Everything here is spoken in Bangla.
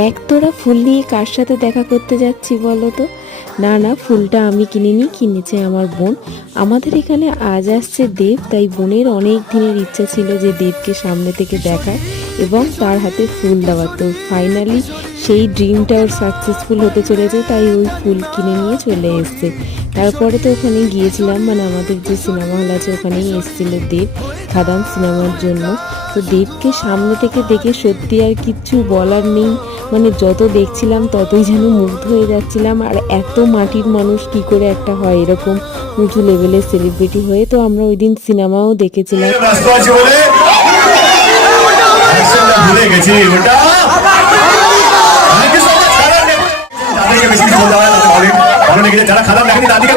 এক তোড়া ফুল নিয়ে কার সাথে দেখা করতে যাচ্ছি বলো তো? না না, ফুলটা আমি কিনিনি, কিনেছে আমার বোন। আমাদের এখানে আজ আসছে দেব, তাই বোনের অনেক দিনের ইচ্ছা ছিল যে দেবকে সামনে থেকে দেখার এবং তার হাতে ফুল দেওয়ার। তো ফাইনালি সেই ড্রিমটা ওর সাকসেসফুল হতে চলেছে, তাই ওই ফুল কিনে নিয়ে চলে এসছে। তারপরে তো ওখানে গিয়েছিলাম, মানে আমাদের যে সিনেমা হল আছে ওখানেই এসেছিল দেব খাদান সিনেমার জন্য। তো দেবকে সামনে থেকে দেখে সত্যি আর কিচ্ছু বলার নেই, মানে যত দেখছিলাম ততই যেন মুগ্ধ হয়ে যাচ্ছিলাম। আর এত মাটির মানুষ কি করে একটা হয় এরকম উঁচু লেভেলের সেলিব্রিটি হয়ে। তো আমরা ওই দিন সিনেমাও দেখেছিলাম। যারা খারাপ দেখেনি তাদেরকে